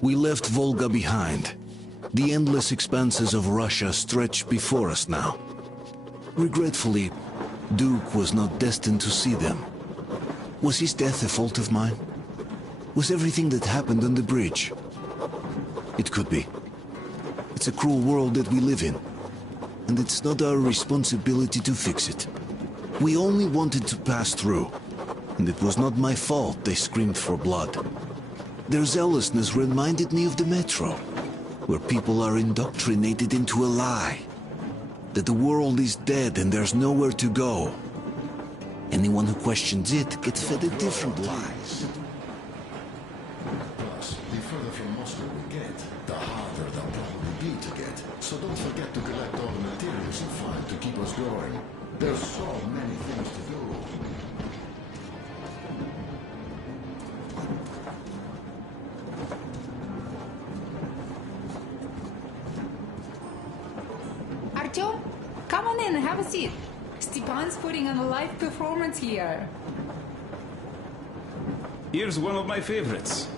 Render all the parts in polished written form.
We left Volga behind. The endless expanses of Russia stretched before us now. Regretfully, Duke was not destined to see them. Was his death a fault of mine? Was everything that happened on the bridge? It could be. It's a cruel world that we live in, and it's not our responsibility to fix it. We only wanted to pass through, and it was not my fault they screamed for blood. Their zealousness reminded me of the metro, where people are indoctrinated into a lie. That the world is dead and there's nowhere to go. Anyone who questions it gets fed a different lie. Plus, the further from Moscow we get, the harder they'll probably be to get. So don't forget to collect all the materials you find to keep us going. There's so many things to do. Artyom, come on in and have a seat. Stepan's putting on a live performance here. Here's one of my favorites.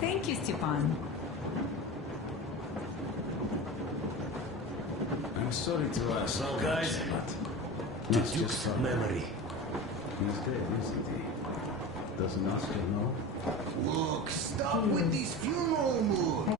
Thank you, Stepan. I'm sorry to ask. Well, guys, but the Duke's memory. he's dead, isn't he? Doesn't Oscar know? Look, stop with these funeral moves.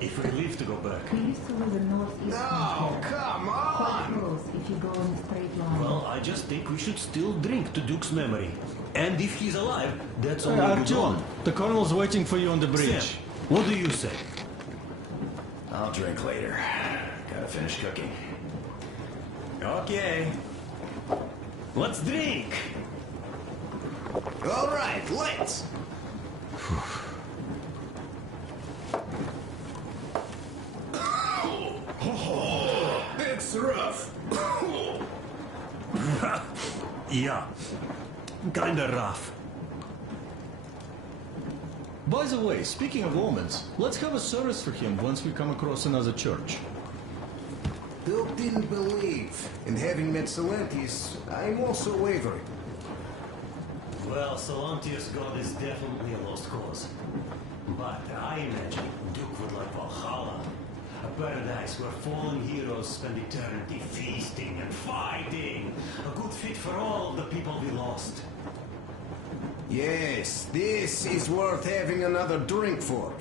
If we leave to go back. We used to live in northeast. No, come Quite on! close if you go in a straight line. Well, I just think we should still drink to Duke's memory. And if he's alive, that's all we Artyom, the colonel's waiting for you on the Sam, bridge. what do you say? I'll drink later. Gotta finish cooking. Okay. Let's drink! All right, let's! It's rough. Yeah. Kinda rough. By the way, speaking of omens, let's have a service for him once we come across another church. Duke didn't believe, and having met Salantius, I'm also wavering. Well, Salantius' god is definitely a lost cause. But I imagine Duke would like Valhalla. A paradise where fallen heroes spend eternity feasting and fighting. A good fit for all of the people we lost. Yes, this is worth having another drink for.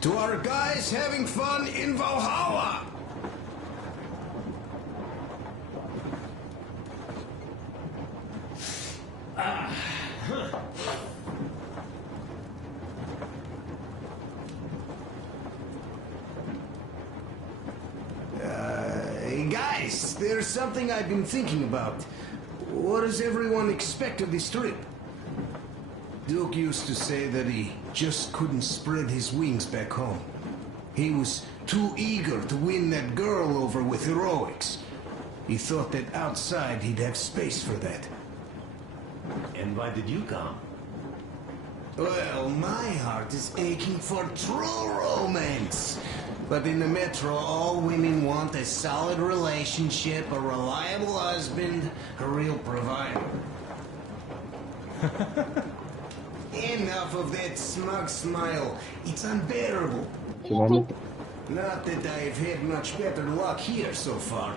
To our guys having fun in Valhalla! Hey guys, Guys, there's something I've been thinking about. What does everyone expect of this trip? Duke used to say that he just couldn't spread his wings back home. He was too eager to win that girl over with heroics. He thought that outside he'd have space for that. And why did you come? Well, my heart is aching for true romance. But in the Metro, all women want a solid relationship, a reliable husband, a real provider. Enough of that smug smile. It's unbearable. Not that I've had much better luck here so far.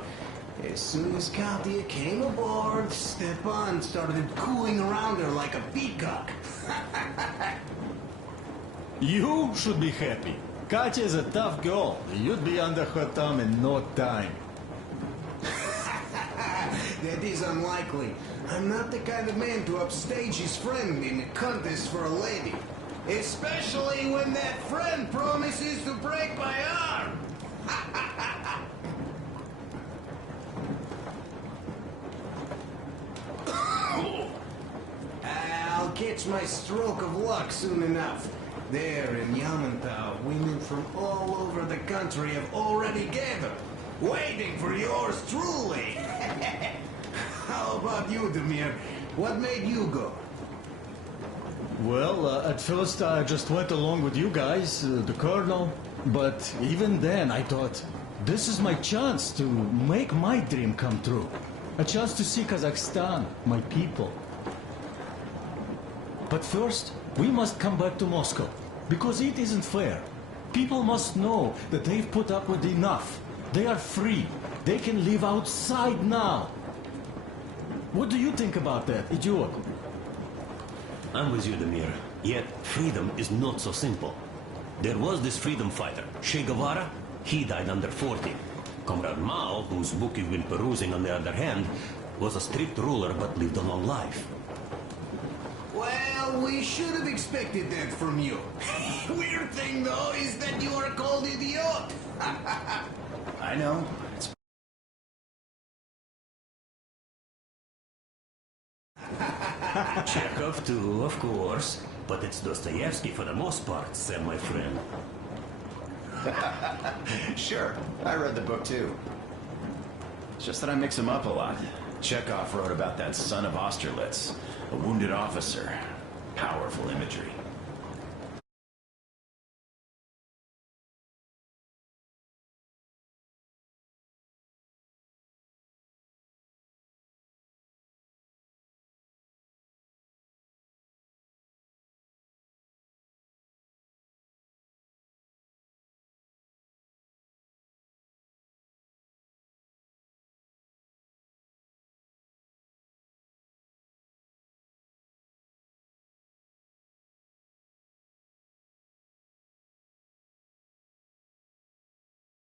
As soon as Katya came aboard, Stepan started cooing around her like a peacock. You should be happy. Katya is a tough girl. You'd be under her thumb in no time. That is unlikely. I'm not the kind of man to upstage his friend in a contest for a lady. Especially when that friend promises to break my arm. I'll catch my stroke of luck soon enough. There in Yamantau, women from all over the country have already gathered, waiting for yours truly. How about you, Demir? What made you go? Well, at first I just went along with you guys, the Colonel. But even then I thought, this is my chance to make my dream come true. A chance to see Kazakhstan, my people. But first, we must come back to Moscow, because it isn't fair. People must know that they've put up with enough. They are free. They can live outside now. What do you think about that, idiot? I'm with you, Demir. Yet, freedom is not so simple. There was this freedom fighter, Che Guevara. He died under 40. Comrade Mao, whose book you've been perusing on the other hand, was a strict ruler but lived a long life. Well, we should have expected that from you. Weird thing, though, is that you are called idiot. I know. It's Chekhov too, of course. But it's Dostoevsky for the most part, Sam, my friend. Sure, I read the book too. It's just that I mix them up a lot. Chekhov wrote about that son of Austerlitz, a wounded officer. Powerful imagery.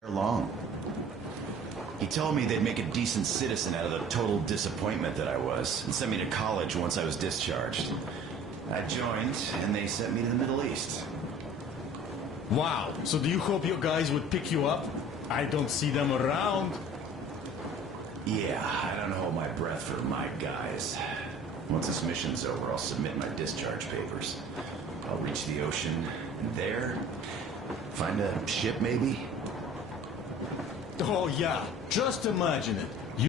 Long. He told me they'd make a decent citizen out of the total disappointment that I was, and sent me to college once I was discharged. I joined, and they sent me to the Middle East. Wow, so do you hope your guys would pick you up? I don't see them around. Yeah, I don't hold my breath for my guys. Once this mission's over, I'll submit my discharge papers. I'll reach the ocean, and there, find a ship maybe? Oh yeah, just imagine it.